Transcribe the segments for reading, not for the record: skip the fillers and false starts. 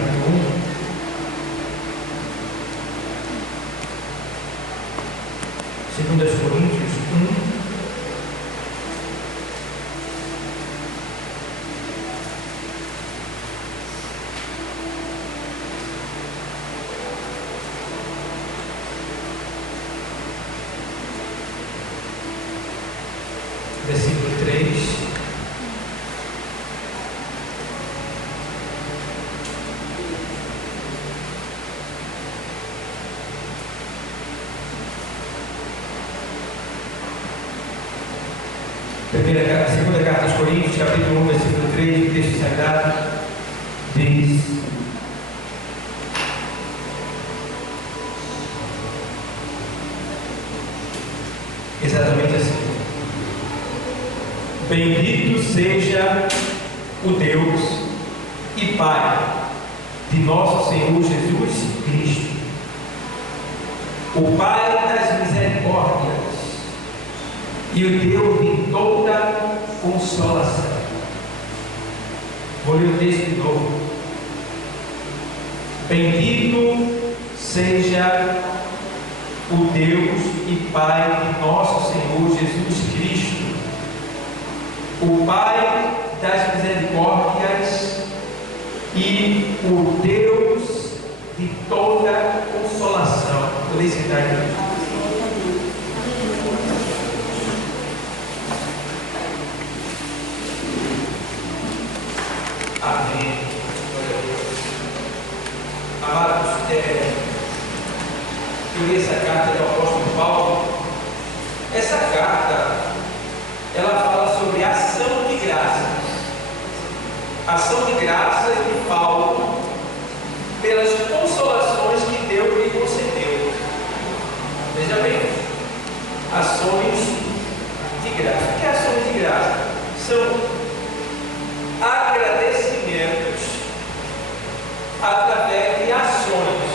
capítulo 1. Segunda Coríntios 1. Versículo 3. Segunda carta aos Coríntios, capítulo 1, versículo 3, o texto sagrado diz: exatamente assim: bendito seja o Deus e Pai de nosso Senhor Jesus Cristo, o Pai das misericórdias e o Deus de toda consolação. Vou ler o texto de novo. Bendito seja o Deus e Pai de nosso Senhor Jesus Cristo, o Pai das misericórdias e o Deus de toda consolação. Vou ler esse aqui. Amém. Amados, eu li essa carta do apóstolo Paulo. Essa carta, ela fala sobre ação de graças. Ação de graças de Paulo pelas consolações que Deus lhe concedeu. Veja bem, ações de graça. O que é ações de graça? São agradecimentos através de ações.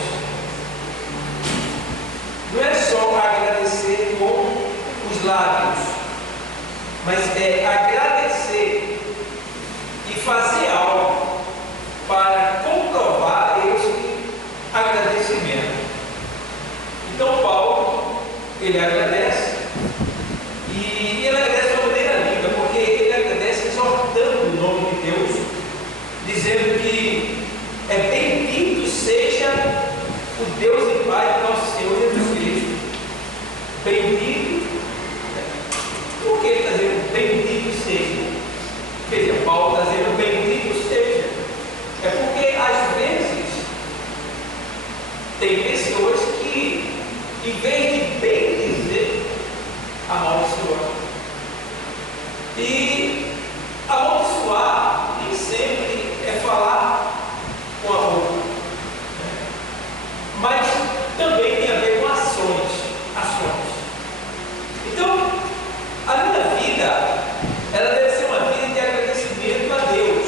Não é só agradecer com os lábios, mas é agradecer e fazer algo para comprovar esse agradecimento. Então Paulo, ele agradece, e ele agradece de uma maneira linda, porque ele agradece exortando o nome de Deus, dizendo que é bendito seja o Deus e Pai de nosso Senhor Jesus Cristo. Bendito. Por que ele está dizendo bendito seja? Veja, Paulo está dizendo bendito seja. É porque às vezes tem pessoas que, em vez de bem dizer, amaldiçoam. E amaldiçoar nem sempre é falar com a boca, mas também tem a ver com ações. Então, a minha vida, ela deve ser uma vida de agradecimento a Deus,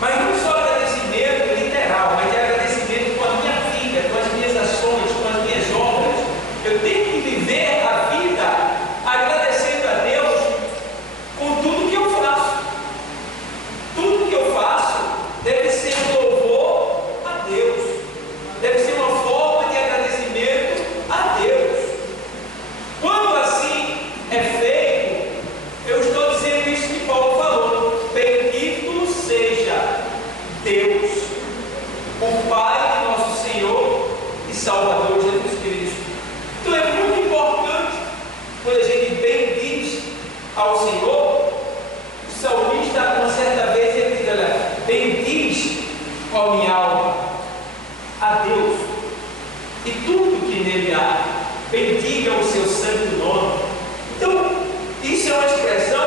mas não só agradecimento literal, mas de agradecimento com a minha vida, com as minhas ações, com as minhas obras. Eu tenho que viver a vida agradecendo a Deus com tudo que eu faço. Tudo que eu faço deve ser um louvor a Deus, deve ser uma forma de agradecimento a Deus. Quando assim é feito, eu estou dizendo isso que Paulo falou: bendito seja Deus, o Pai de nosso Senhor e Salvador Jesus Cristo. Então é muito importante, quando a gente bendiz ao Senhor. O salmista, uma certa vez, ele diz: olha, bendiz, ó minha alma, a Deus e tudo que nele há, bendiga o seu santo nome. Então, isso é uma expressão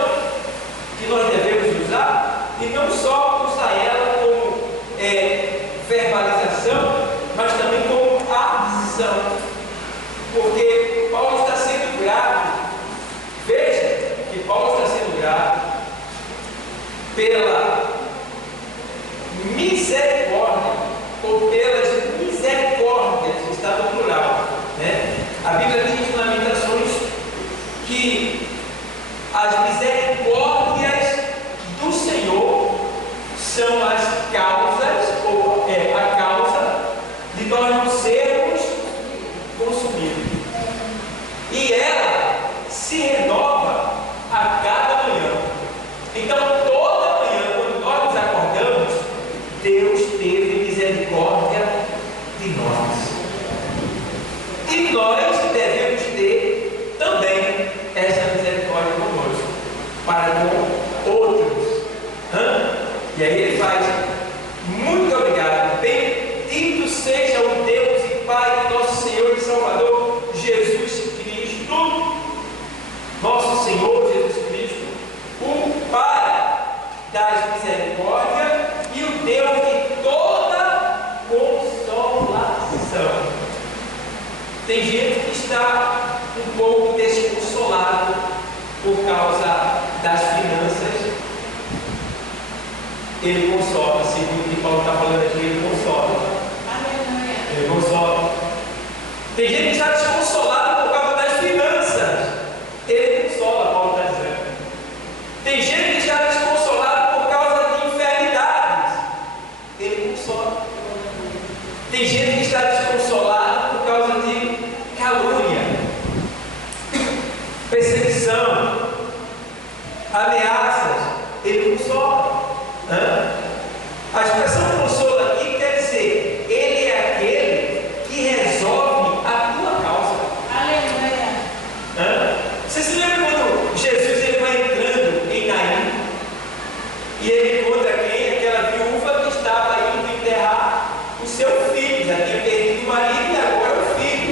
que nós devemos usar, e não só usar ela como verbalização, mas também como ação, porque Paulo está sendo grato. Veja que Paulo está sendo grato pela misericórdia, ou pelas misericórdias, está no plural, né? A Bíblia diz em Lamentações que as misericórdias do Senhor são as causas, ou a E aí ele faz: muito obrigado, bendito seja o Deus e Pai de nosso Senhor e Salvador Jesus Cristo, nosso Senhor Jesus Cristo, o Pai das misericórdias e o Deus de toda consolação. Tem gente que está um pouco desconsolado por causa das finanças. Ele consola, segundo o que Paulo está falando aqui, ele consola. Ele consola. Tem gente que está desconsolado por causa das finanças. Ele consola, Paulo está dizendo. Tem gente que está desconsolado por causa de enfermidades. Ele consola. Tem gente que está desconsolado por causa de calúnia, perseguição, ameaças. Ele consola. A expressão consolo aqui quer dizer: ele é aquele que resolve a tua causa. Aleluia. Você se lembra quando Jesus ele vai entrando em Naim e ele encontra quem? Aquela viúva que estava indo enterrar o seu filho, já tinha perdido o marido e agora o filho.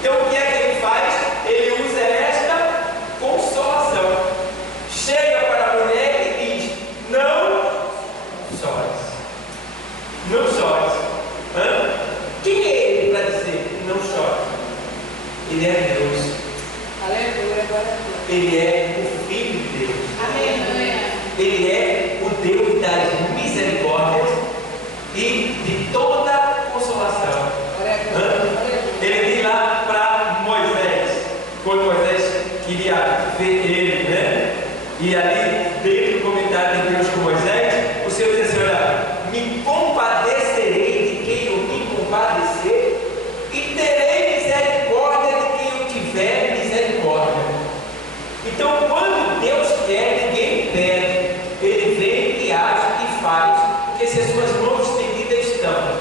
Então o que é que ele faz? Ele usa esta consolação. Chega para a mulher e diz: não chores. Não chores. Quem é ele para dizer não chore? Ele é Deus. Aleluia. Ele é o Filho de Deus. Aleluia. Ele é o Deus das misericórdias e de toda consolação. Ele diz lá para Moisés, quando Moisés queria ver ele, né? E ali, dentro do comentário de Deus com Moisés, o Senhor diz assim: olha, me compadecerei de quem eu me compadecer, e terei misericórdia de quem eu tiver misericórdia. Então, quando Deus quer, ninguém pede. Ele vem e age e faz, porque se as suas mãos estendidas estão,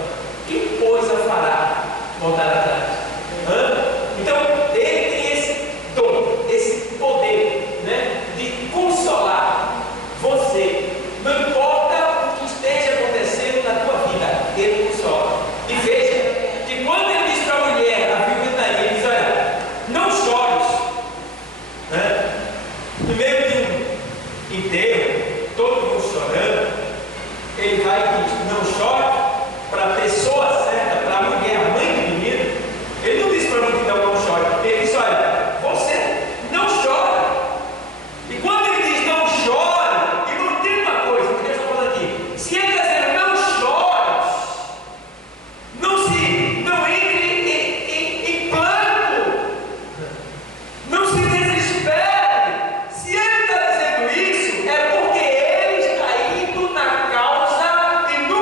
que coisa fará voltar atrás? Então, ele tem esse dom, esse poder, né, de consolar você. Não importa o que esteja acontecendo na tua vida, ele consola. E veja que quando ele diz para a mulher, a viúva daí, ele diz: olha, não chores. No meio de um enterro, todo mundo chorando, ele vai e diz: não chore. Para a pessoa certa, para a mulher, a mãe do menino, ele não diz para a multidão: não chore. Ele diz: olha, você não chora. E quando ele diz não chore, e não tem uma coisa que Deus está falando aqui: se ele está dizendo não chores, não entre em pânico, não se desespere. Se ele está dizendo isso, é porque ele está indo na causa e no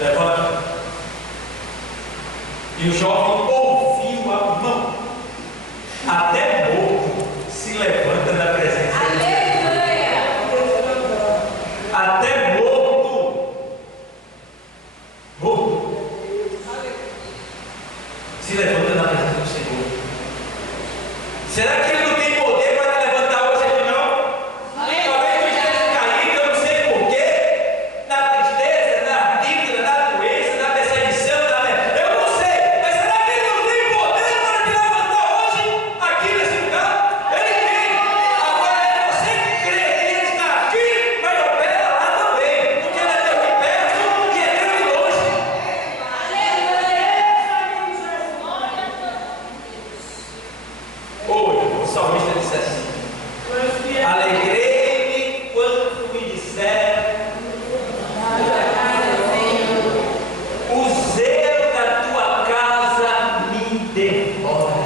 Levanta. E o jovem ouviu a mão. Até morto se levanta da presença de Deus. Até morto. Morto. Se levanta na presença do Senhor. Será que ele não tem poder para te levantar hoje aqui, não? Talvez tu esteja caído, eu não sei porquê, na tristeza, na dívida, na doença, na perseguição, eu não sei, mas será que ele não tem poder para te levantar hoje aqui nesse lugar? Ele tem. Agora é você que crê que ele está aqui, mas opera lá também, porque ele é Deus de perto e é Deus de longe. Hoje, o salmista disse assim: alegrei-me quando me disseram, o zelo da tua casa me devora.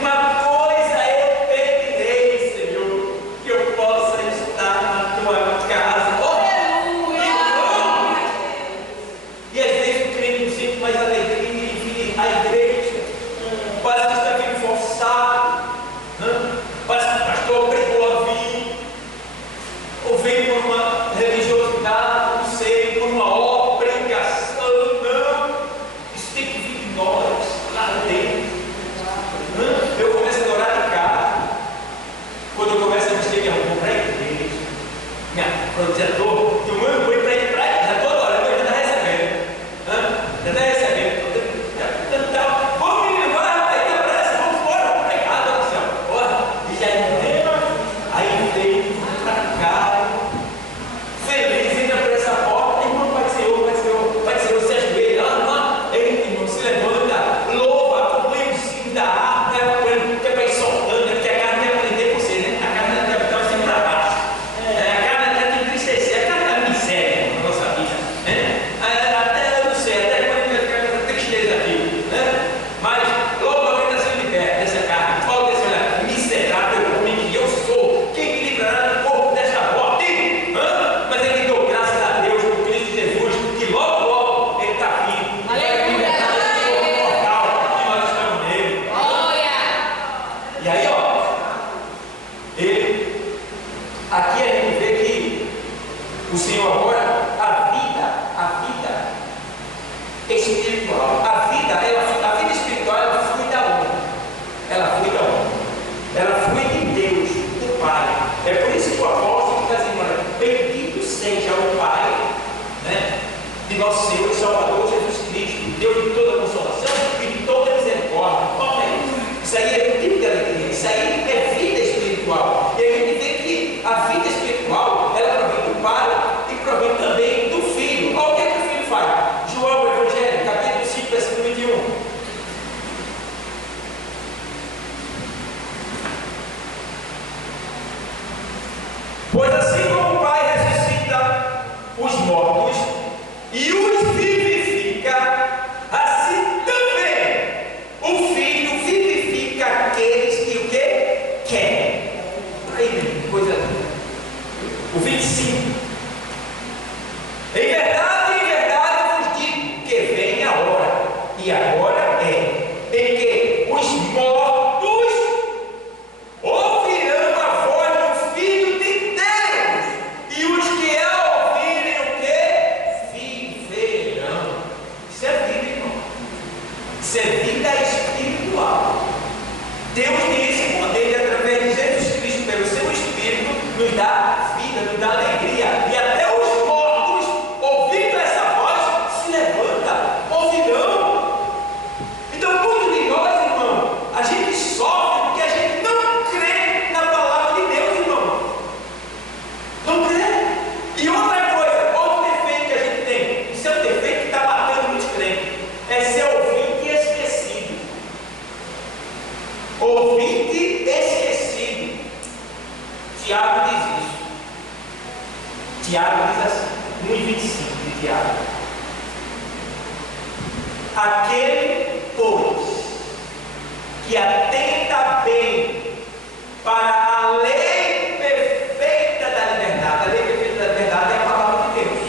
Uma coisa eu pedirei, Senhor, que eu possa estar na tua casa. E às vezes o crente não sente mais alegria de vir à igreja. Parece que está vindo forçado, né? Parece que o pastor obrigou a vir, ou vem por uma religiosidade, não sei, por uma obrigação. Não, isso tem que vir de nós, lá dentro. Eu começo a adorar de casa, quando eu começo a vestir minha roupa para a igreja. Quando eu dizia, que um ano eu vou para a igreja, já estou adorando, já está recebendo. Já está recebendo. Vamos me levar, aí tem pressa, vamos embora, pegada do céu. E já entrei, aí veio para cá, feliz, entra por essa porta, irmão, Pai do Senhor, se ajoelha, lá, eita, irmão, se levanta, louva, acompanha o sino da arca, que é para ir soltando, porque a carne quer prender você, né? A carne quer botar você para baixo, a carne quer te entristecer, a carne é miséria na nossa vida, né? Até eu não sei, até quando vai ficar com essa tristeza aqui, né? Mas logo alguém está sendo liberto dessa carne. Paulo diz: olha, miserável homem que eu sou, quem me livrará do corpo desta morte? Mas ele deu graças a Deus por Cristo Jesus, que logo ele está vivo. Vai libertar desse corpo mortal que nós estamos nele. E aí, ele, aqui a gente vê que o Senhor agora, a vida espiritual, a vida espiritual, ela flui da onde? Ela flui da onde? Ela flui de Deus, do Pai. É por isso que o apóstolo está dizendo: olha, bendito seja o Pai, né, de nosso Senhor e Salvador Jesus Cristo, Deus de toda consolação e de toda misericórdia. Isso aí é tipo de alegria, isso aí é vida espiritual. E a gente vê que a vida espiritual, ela provém do Pai e provém também do Filho. Olha o que é que o Filho faz. João, o Evangelho, capítulo 5, versículo 21. Pois assim como o Pai ressuscita os mortos e os vivifica, assim também o Filho vivifica aqueles que o quê? Querem. Aí, coisa linda. O 25. Em verdade vos digo que vem a hora, e agora é, em que os mortos ouvirão a voz do Filho de Deus, e os que a ouvirem o quê? Viverão. Isso é vida, irmão. Isso é vida espiritual. Deus tem esse poder de, através de Jesus Cristo, pelo seu Espírito, nos dar vida, nos dar alegria, e até os mortos, ouvindo essa voz, se levanta, ouvirão. Então, muitos de nós, irmão, a gente sofre porque a gente não crê na palavra de Deus, irmão. Não crê. E outra coisa, outro defeito que a gente tem, isso é um defeito que está matando muitos crentes, é ser ouvinte e esquecido. Ouvinte e esquecido. Tiago diz isso. Tiago diz assim, 1,25 de Tiago: aquele, pois, que atenta bem para a lei perfeita da liberdade. A lei perfeita da liberdade é a palavra de Deus.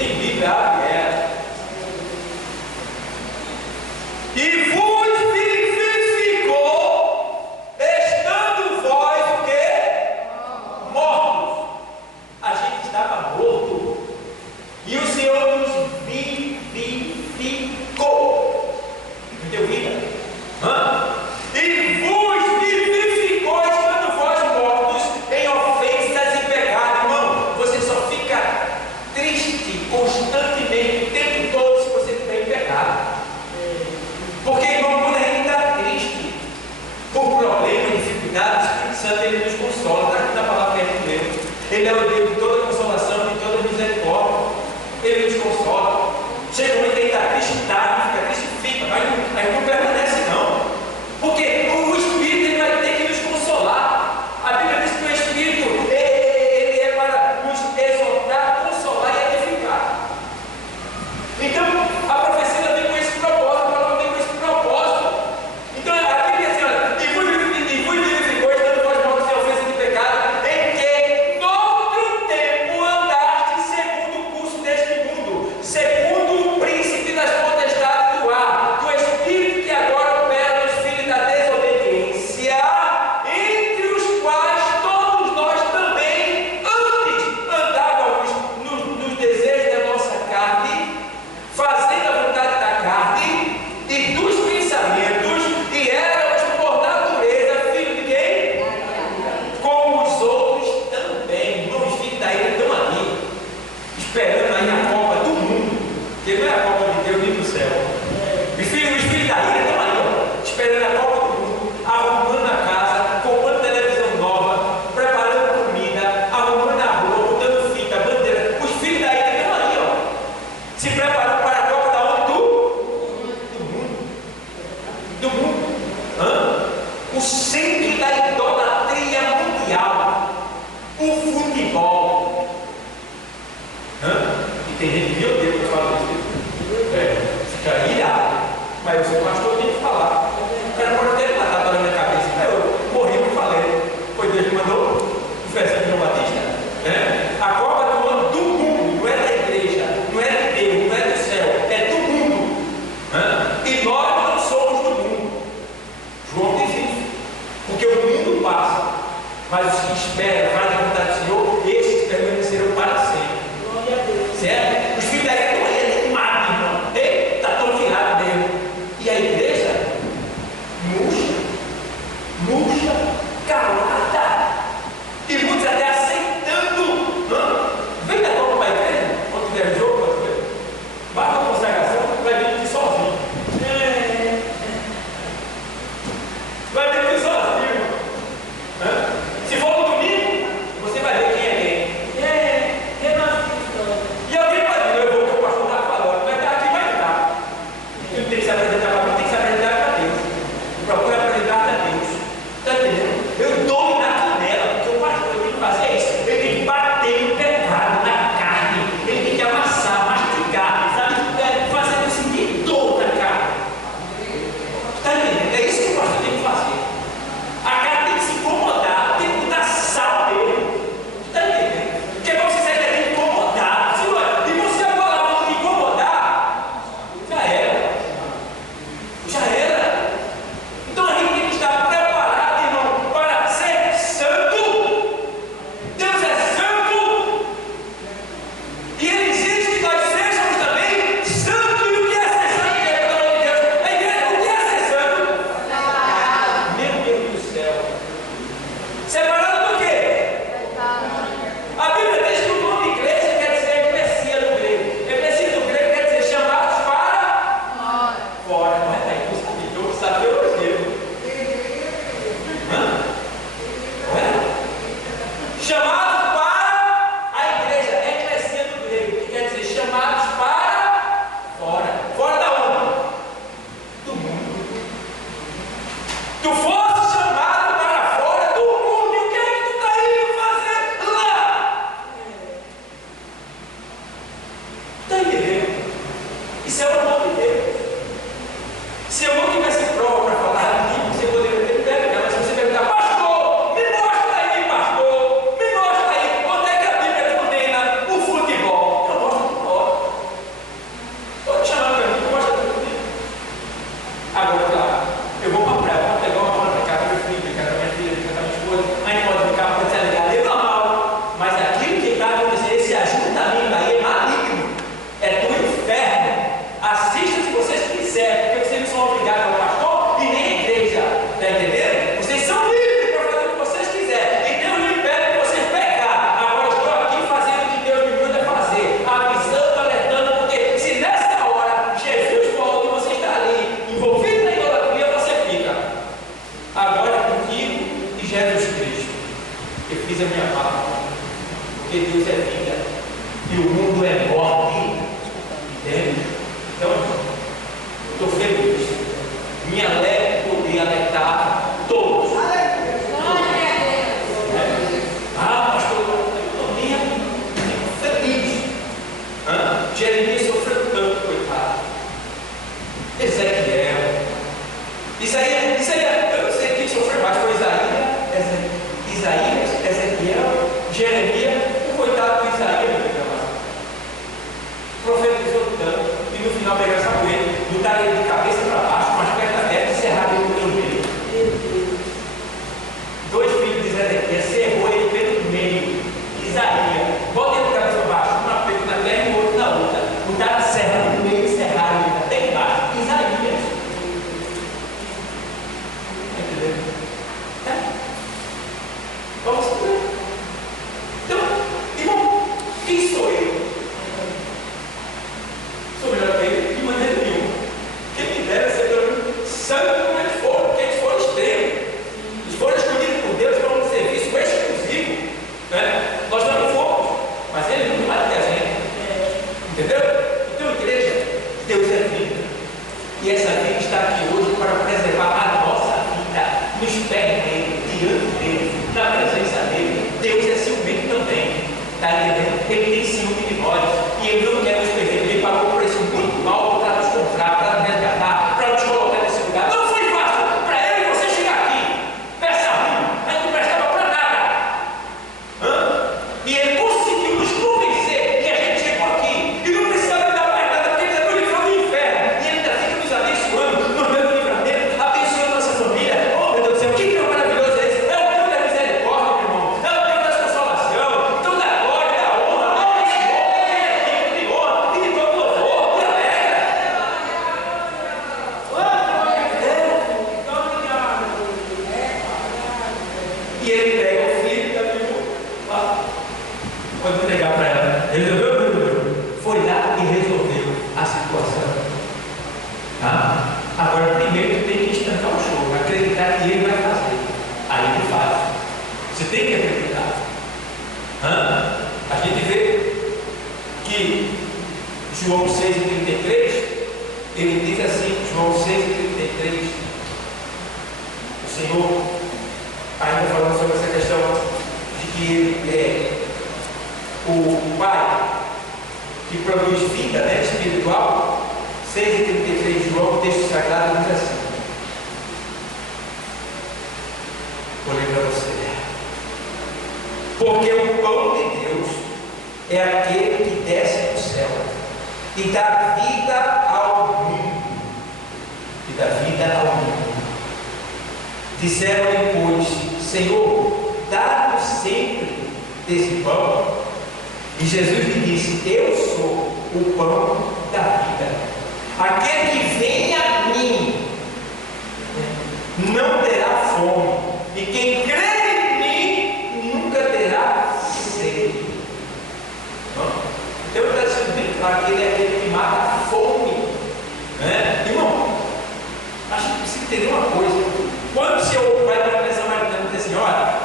Tem Bíblia, abre ela. E vos vivificou, estando vós o quê? Mortos. A gente estava morto. E o Senhor nos vivificou. Me deu vida. E vos vivificou, estando vós mortos em ofensas e pecado. Irmão, você só fica triste constantemente, o tempo todo, se você estiver em pecado. Porque, irmão, quando a gente está triste por problema, dificuldade, o Espírito Santo ele nos consola. Está aqui na palavra que a gente leu. Ele é o Deus de toda consolação, de toda misericórdia. Ele nos consola. Chega um momento que ele está triste, fica triste, mas não permanece não. Porque o Espírito ele vai ter que nos consolar. A Bíblia diz que o Espírito ele é para nos exortar, consolar e edificar. Então, a profecia vem com esse propósito, a palavra vem com esse propósito. Então, a Bíblia diz assim, olha, e vos vivificou, estando vós mortos em ofensa de pecado, em que noutro tempo andaste segundo o curso deste mundo, segundo o príncipe das potestades do ar, do Espírito que agora opera nos filhos da desobediência, entre os quais todos nós também antes andávamos nos desejos da nossa carne, fazendo a vontade da carne e dos pensamentos, e éramos por natureza filhos de quem? Como os outros também. Irmãos, os filhos da ira estão ali, esperando aí a Copa do mundo, que não é a Copa de Deus nem do céu. Os filhos da ira estão aí, ó, esperando a Copa do mundo, arrumando a casa, comprando televisão nova, preparando comida, arrumando a rua, botando fita, bandeira. Os filhos da ira estão aí, ó, se preparando para a Copa da onde? Do mundo. O centro da idolatria mundial, o futebol. E tem gente, meu Deus, que fala isso. Fica irado. Mas o seu pastor tem que falar. O cara pode ter matado na minha cabeça. Eu morri por falei. Foi Deus que mandou. O versículo de João Batista. A Copa do ano do mundo, não é da igreja, não é de Deus, não é do céu, é do mundo. E nós não somos do mundo. João diz isso. Porque o mundo passa, mas os que esperam, fazem a vontade do Senhor, esses permanecerão para sempre. Certo? Os filhos da igreja estão aí animados, irmão. Está tão virado mesmo. E a igreja murcha, calada. E muitos até aceitando. Vem da Copa para a igreja, quando tiver jogo, vai para a consagração, vai vir aqui sozinho. Vai vir aqui sozinho, irmão. Se for no domingo, você vai ver quem é quem. E alguém pode dizer, eu vou que o pastor está falando, vai estar aqui, vai estar. Tu não tem que se apresentar para mim, tem que se apresentar para Deus. Procura apresentar a Deus. Está entendendo? Eu dou na canela, porque o pastor tem que fazer isso. Ele tem que bater no pecado, na carne. Ele tem que amassar, mastigar, sabe? Fazendo esse dor na carne. Está entendendo? É isso que o pastor tem que fazer. A carne tem que se incomodar, tem que dar sal nele. Está entendendo? Porque quando você quer incomodar, e você agora não incomodar, já era. Então a gente tem que estar preparado, irmão, para ser santo. Deus é santo. E Ele exige que nós sejamos também santos. E o que é ser santo? Pelo amor de Deus. A igreja, o que é ser santo? Meu Deus do céu. Separado do quê? A Bíblia diz que o nome igreja quer dizer eclesia no grego. Eclesia no grego quer dizer chamados para fora. Não é daí que eu sabia hoje. Chamados para a igreja, eclesia no grego, que quer dizer chamados para fora. Fora da onde? Do mundo. Tu fosse chamado para fora do mundo. E o que é que tu está indo fazer lá? Está entendendo? Isso é o amor de Deus. Se eu não tivesse prova para falar aqui, você poderia ter pego, mas se você perguntar, pastor, me mostra aí, pastor, me mostra aí, onde é que a Bíblia condena o futebol? Eu mostro que pode. de João 6,33, ele diz assim, João 6,33, o Senhor, ainda falando sobre essa questão de que Ele é o Pai que produz vida, né, espiritual. 6,33 de João, o texto sagrado diz assim, vou ler para você: porque o pão de Deus é aquele que desce do céu e dá vida ao mundo. E dá vida ao mundo. Disseram-lhe, pois, Senhor, dá-nos sempre desse pão. E Jesus lhe disse: eu sou o pão da vida. Aquele que vem a mim não terá fome, e quem crê em mim nunca terá sede. Então está sendo bem claro que ele é aquele que mata a fome, né? Irmão, acho que precisa entender uma coisa. Quando seu pai vai começar maritando e diz assim: olha,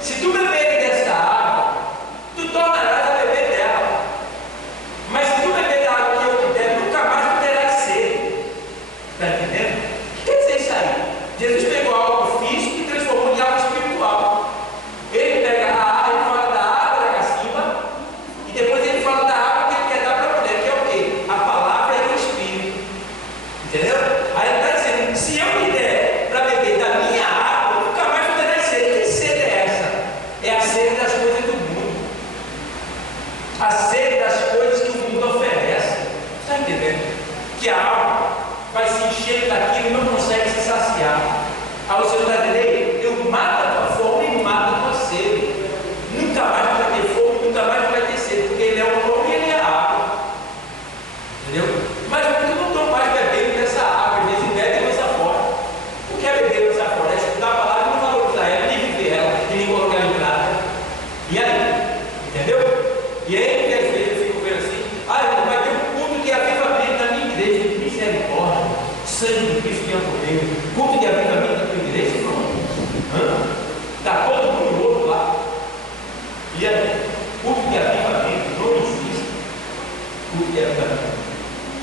se tu beber dessa água, tu tornarás a beber dela, mas se tu beber da água que eu te der, nunca mais tu terás sede. Está entendendo? O que quer dizer isso aí? Jesus pegou algo físico e transformou em algo espiritual. Ele pega a água, ele fala da água da cacimba, e depois ele fala da água que ele quer dar para a mulher, que é o quê? A palavra e o Espírito. Entendeu? Aí ele está dizendo: se eu me der para beber da minha água, nunca mais tu terás sede. Que sede é essa? É a sede das coisas do mundo, a sede das coisas que o mundo oferece. Está entendendo? Que a alma vai se encher daquilo e não consegue se saciar. Aí o Senhor está dizendo: eu mato a tua fome e mato a tua sede. Nunca mais tu vai ter fome, nunca mais tu vai ter sede, porque Ele é o pão e Ele é a água. Entendeu? Mas eu não estou mais bebendo dessa água, às vezes bebe e lança fora. O que é beber e lançar fora? É escutar a palavra e não valorizar ela, nem viver ela, e nem colocar ela em prática. E aí? Entendeu? E aí, às vezes eu fico vendo assim: vai ter um culto de avivamento na minha igreja. Misericórdia, sangue de Cristo tinha poder. Culto de avivamento na tua igreja, irmão? Está todo mundo morto lá. E aí? Culto de avivamento não existe. Culto de avivamento.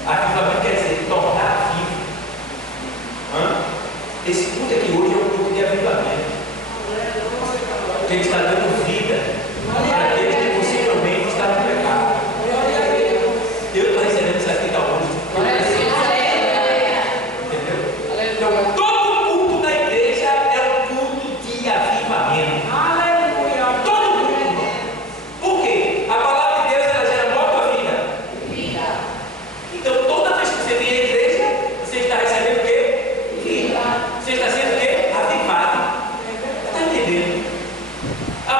Avivamento quer dizer tornar vivo. Esse culto aqui hoje é um culto de avivamento. Que ele está dando vida para aqueles que possivelmente estão no pecado. Eu estou recebendo isso aqui da onde? Entendeu? Então, todo culto da igreja é um culto de avivamento. Aleluia! Todo culto. Por quê? A palavra de Deus, ela gera morte ou vida? Vida. Então, toda vez que você vem à igreja, você está recebendo o quê? Vida. Você está sendo o quê? Avivado. Está entendendo? A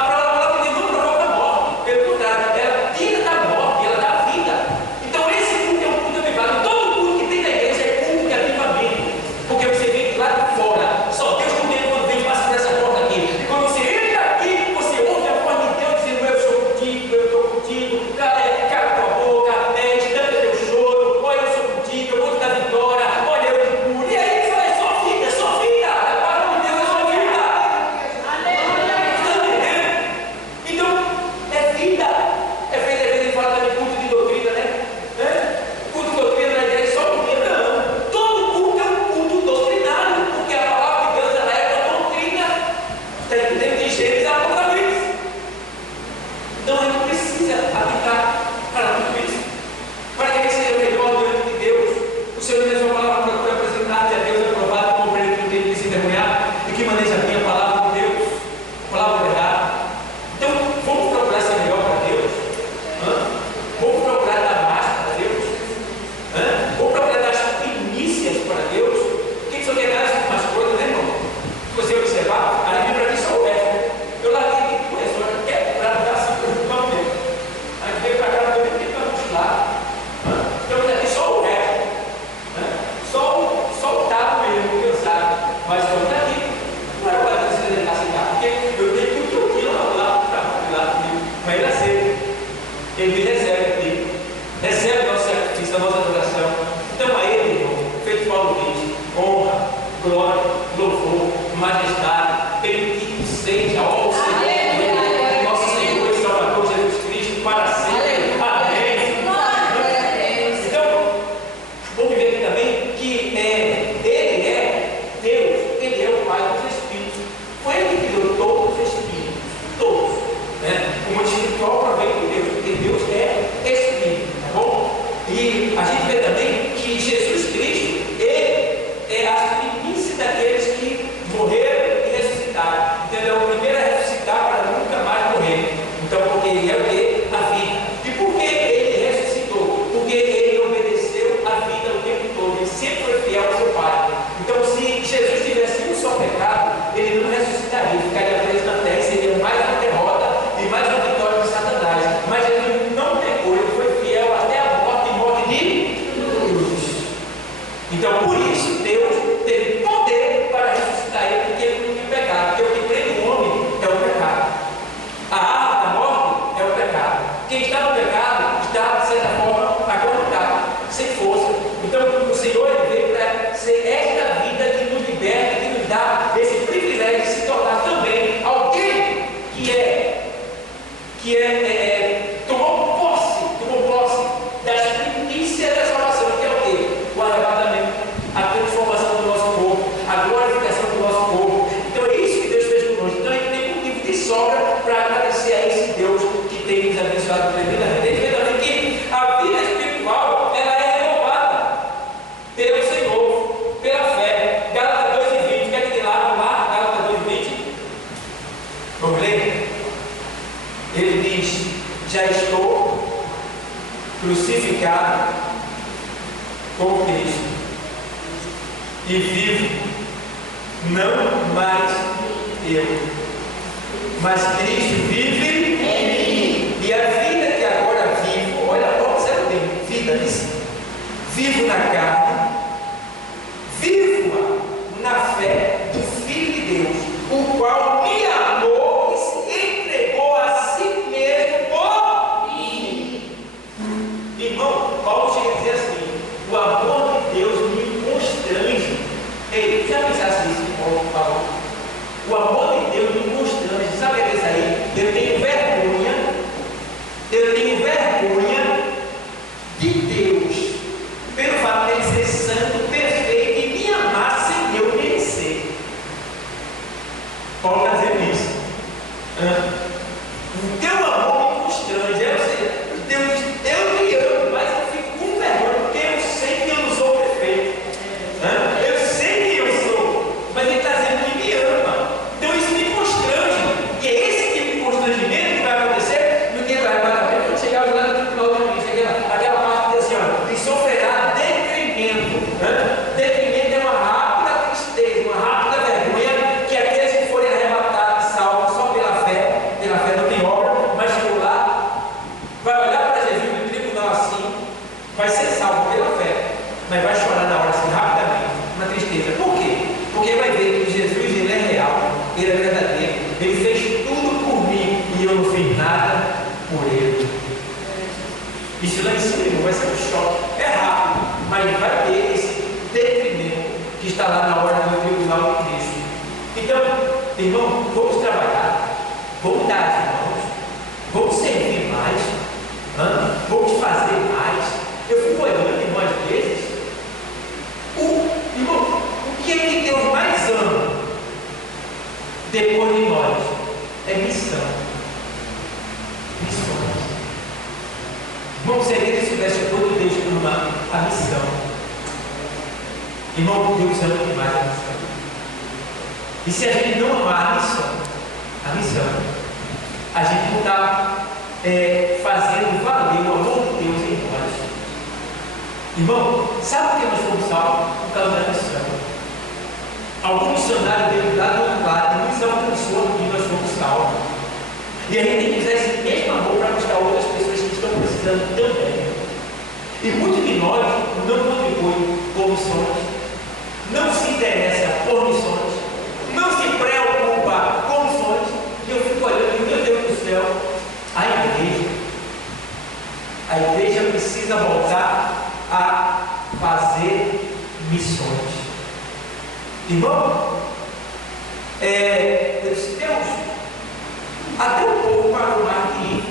crucificado com Cristo e vivo, não mais eu, mas Cristo vive em mim. E a vida que agora vivo, olha, observa bem, vida nisso. Vivo na carne, vivo na fé do Filho de Deus, o qual me amou e se entregou a si mesmo por mim. Irmão, Paulo chega a dizer assim: o amor de Deus me constrange. Ei, já pensasse nisso que Paulo falou? O amor de Deus me constrange. Sabe o que é isso aí? Eu tenho vergonha de Deus, pelo fato de Ele ser santo, perfeito e me amar sem eu merecer. Paulo está dizendo isso. O teu amor me constrange. Ou seja, Deus diz: eu te amo, mas eu fico com vergonha, porque eu sei que eu não sou perfeito. Eu sei que eu sou, mas Ele está dizendo que me ama. Então isso me constrange. E é esse tipo de constrangimento que vai acontecer no dia da arrebatamento. Quando chegar lá no tribunal de justiça, aquela parte que diz assim: ó, e sofrerá detrimento. Detrimento é uma rápida tristeza, uma rápida vergonha, que aqueles que forem arrebatados e salvos só pela fé não tem obra, mas chegou lá, vai olhar para Jesus no tribunal assim, vai ser salvo pela fé, mas vai chorar na hora assim, rapidamente, uma tristeza. Por quê? Porque vai ver que Jesus, Ele é real, Ele é verdadeiro, Ele fez tudo por mim e eu não fiz nada por Ele. Isso lá em cima vai ser um choque. É rápido, mas vai ter esse detrimento que está lá na hora do tribunal de Cristo. Então, irmão, vamos trabalhar, vamos dar as mãos, vamos servir mais, vamos fazer mais. Eu fico olhando, irmão, às vezes, irmão, o que é que Deus mais ama depois de nós? É missão. Missões. Irmão, se a igreja tivesse todo Deus ama a missão. Irmão, Deus ama demais a missão. E se a gente não amar a missão, a gente não está fazendo valer o amor de Deus em nós. Irmão, sabe por que nós fomos salvos? Por causa da missão. Algum missionário veio lá do outro lado e nos alcançou que nós fomos salvos. E a gente tem que usar esse mesmo amor para buscar outras pessoas que estão precisando também. E muitos de nós não contribuem com missões, não se interessa por missões, não se preocupa com missões. E eu fico olhando, meu Deus do céu, a igreja precisa voltar a fazer missões. Irmão, Deus até um pouco para arrumar de ir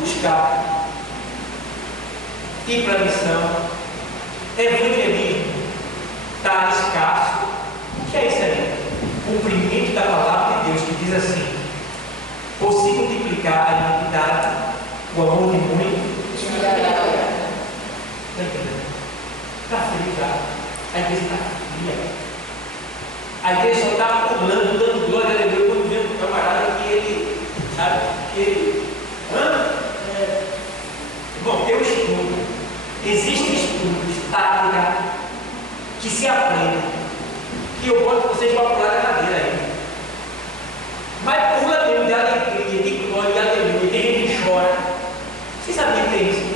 buscar, ir para a missão, evangelismo está escasso. O que é isso aí? Cumprimento da palavra de Deus, que diz assim: por se multiplicar a iniquidade, o amor de muito. Está entendendo? Está frio já. A igreja está fria. A igreja só está pulando, dando glória a Deus, quando vê um camarada que ele, sabe, que ele. Bom, tem um estudo. Existem estudos, tática, que se aprendem, que eu boto vocês para pular na cadeira aí. Mas pula mesmo de alegria, de glória, de aleluia, tem gente que chora. Vocês sabiam que tem isso?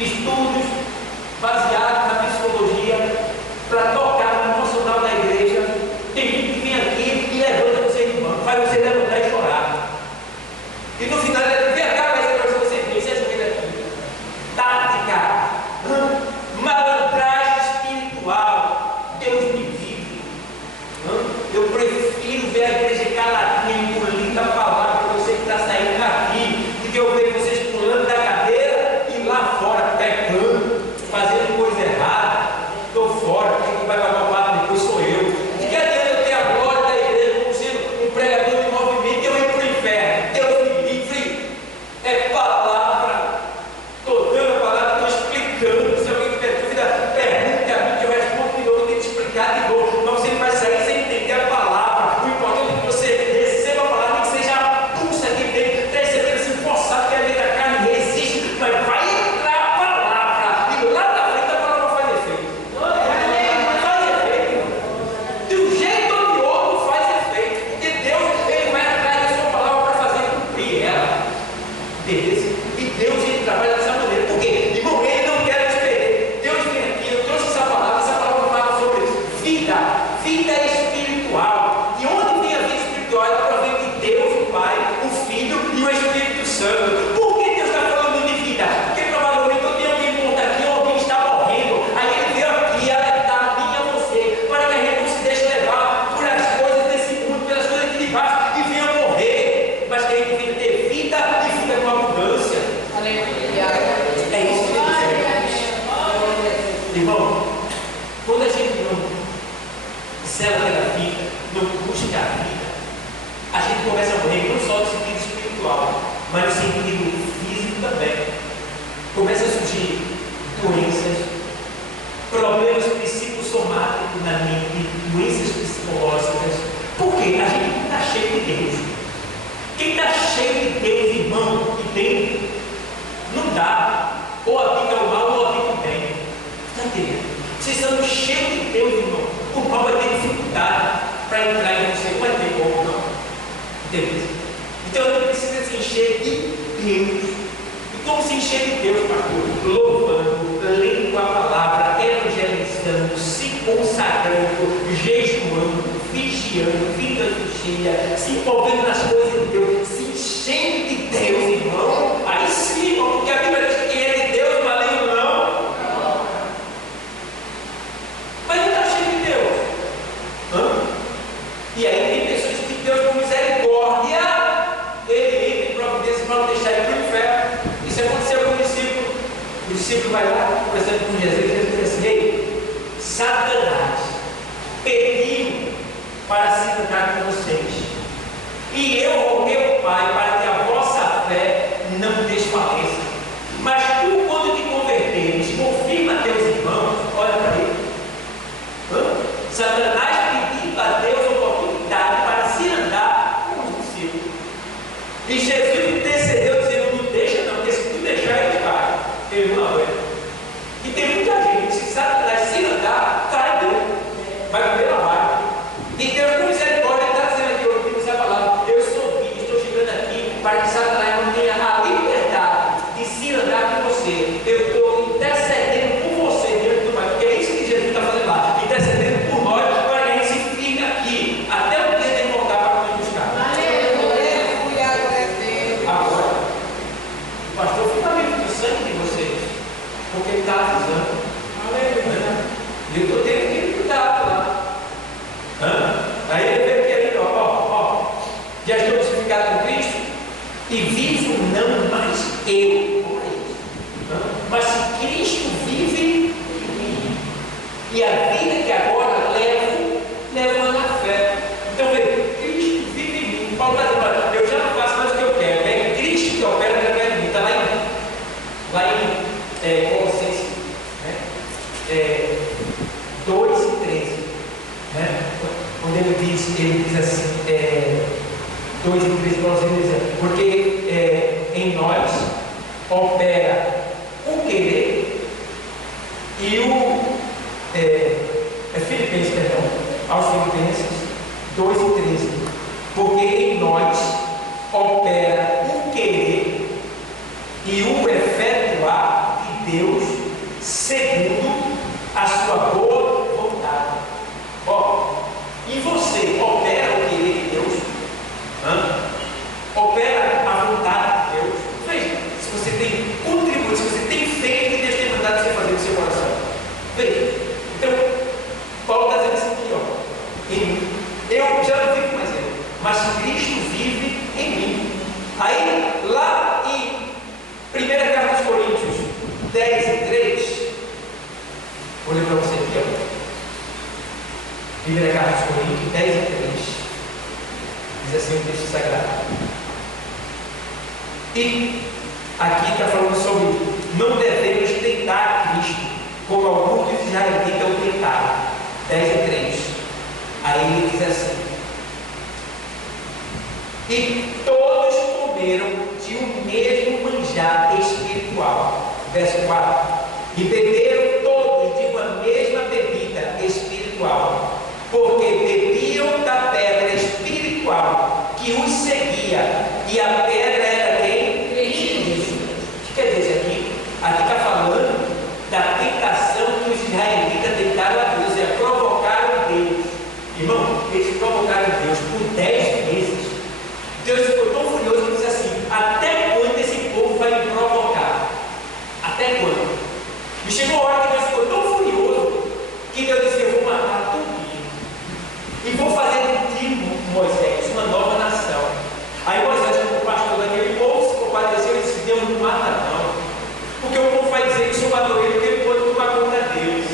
Estudos baseados na psicologia para tocar no emocional da igreja. Tem gente que vem aqui e levanta vocês de banco, faz você levantar e chorar. E no final ele vem cá, vai ser para você ver, você é aqui. Tática, malandragem espiritual. Deus me livre. Eu prefiro ver a igreja caladinha Irmão, quando a gente não zela pela vida, não busca a vida, a gente começa a morrer não só no sentido espiritual, mas no sentido físico também. Começa a surgir doenças, problemas psicossomáticos na mente, doenças psicológicas. Por quê? A gente não está cheio de Deus. Quem está cheio de Deus, irmão, e dentro, não dá. Ou habita o mal ou habita o bem. Está entendendo? Vocês estão cheios de Deus, irmão. O mal vai ter dificuldade para entrar em você. Não vai ter como, não. Entendeu? Então ele precisa se encher de Deus. E como se encher de Deus, pastor? Louvando, lendo a palavra, evangelizando, se consagrando, jejuando, vigiando, vida vigia, se envolvendo nas coisas de Deus, se enchendo de Deus, irmão. Aí sim, irmão, porque a Bíblia diz que quem é de Deus, maligno não. Mas não está cheio de Deus. E aí tem pessoas que Deus, com misericórdia, ele entra em providência para não deixar ele para o inferno. Isso aconteceu com o discípulo. O discípulo vai lá, por exemplo, com Jesus, ele diz assim: ei, Satanás pediu para se juntar com vocês, e eu roguei ao Pai para que a vossa fé não desfaleça. Mas tu, quando te converteres, confirma teus irmãos. Olha para ele. Satanás pediu a Deus oportunidade para se andar com os discípulos, e Jesus intercedeu dizendo: não deixa não, porque se tu deixar ele vai. Ele não aguenta. E tem muita gente que, se Satanás se andar, cai dele, vai comer a vaga. E Deus, com misericórdia, está dizendo aqui hoje, que você vai falar: eu sou filho, estou chegando aqui para que Satanás não tenha a liberdade de se andar com você. Eu estou intercedendo por você diante do Pai, porque é isso que Jesus está fazendo lá, intercedendo por nós, para que a gente se fique aqui até o dia de ele voltar para nos buscar. Agora, o pastor fica amigo do sangue de vocês, porque ele está avisando. E eu estou tendo que cuidar lá. Aí ele veio aqui ali, ó, já estou crucificado com Cristo, e vivo não mais eu, mas se Cristo vive em mim, e a vida que agora levo na fé. Então veja, Cristo vive em mim. Paulo está dizendo: eu já não faço mais o que eu quero, é Cristo que opera através de mim. Está lá em Colossenses 2 e 13, onde ele diz assim, 2 e 13, porque em nós opera o querer e o Filipenses, perdão, aos Filipenses 2 e 13, porque em nós opera o querer e o efetuar de Deus segundo a sua boa vontade. E você opera o querer de Deus? Opera a vontade de Deus? Veja, se você tem contribuído, se você tem feito o que Deus tem mandado você fazer no seu coração. Veja, então, Paulo está dizendo assim aqui, em mim, eu já não vivo mais eu, mas Cristo vive em mim. Aí, lá em 1 Carta aos Coríntios 10 e 3, vou ler para você aqui, 1 Carta aos Coríntios 10 e 3, diz assim o texto sagrado. E aqui está falando sobre não devemos tentar Cristo, como alguns dos israelitas o tentaram. 10 e 3. Aí ele diz assim: e todos comeram de um mesmo manjar espiritual. Verso 4. E beberam todos de uma mesma bebida espiritual, porque bebiam da pedra espiritual que os seguia, e a pedra era quem? Cristo. O que quer dizer aqui? Aqui está falando da tentação que os israelitas tentaram a Deus, é provocar Deus. Irmão, eles provocaram Deus por 10 vezes. Deus ficou tão furioso que disse assim: até quando esse povo vai me provocar? Até quando? E chegou a hora que Deus ficou tão furioso que Deus disse: eu vou matar tudo e vou fazer de ti, Moisés, uma nova nação. Aí Moisés, como pastor daquele povo, se compadeceu e disse: Deus não mata não, porque o povo vai dizer que o Senhor matou ele porque ele pode tomar conta deles.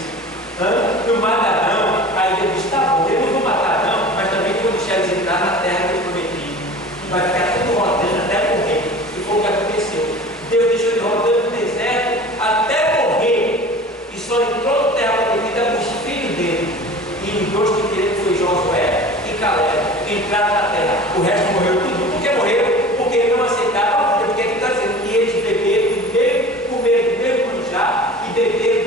beber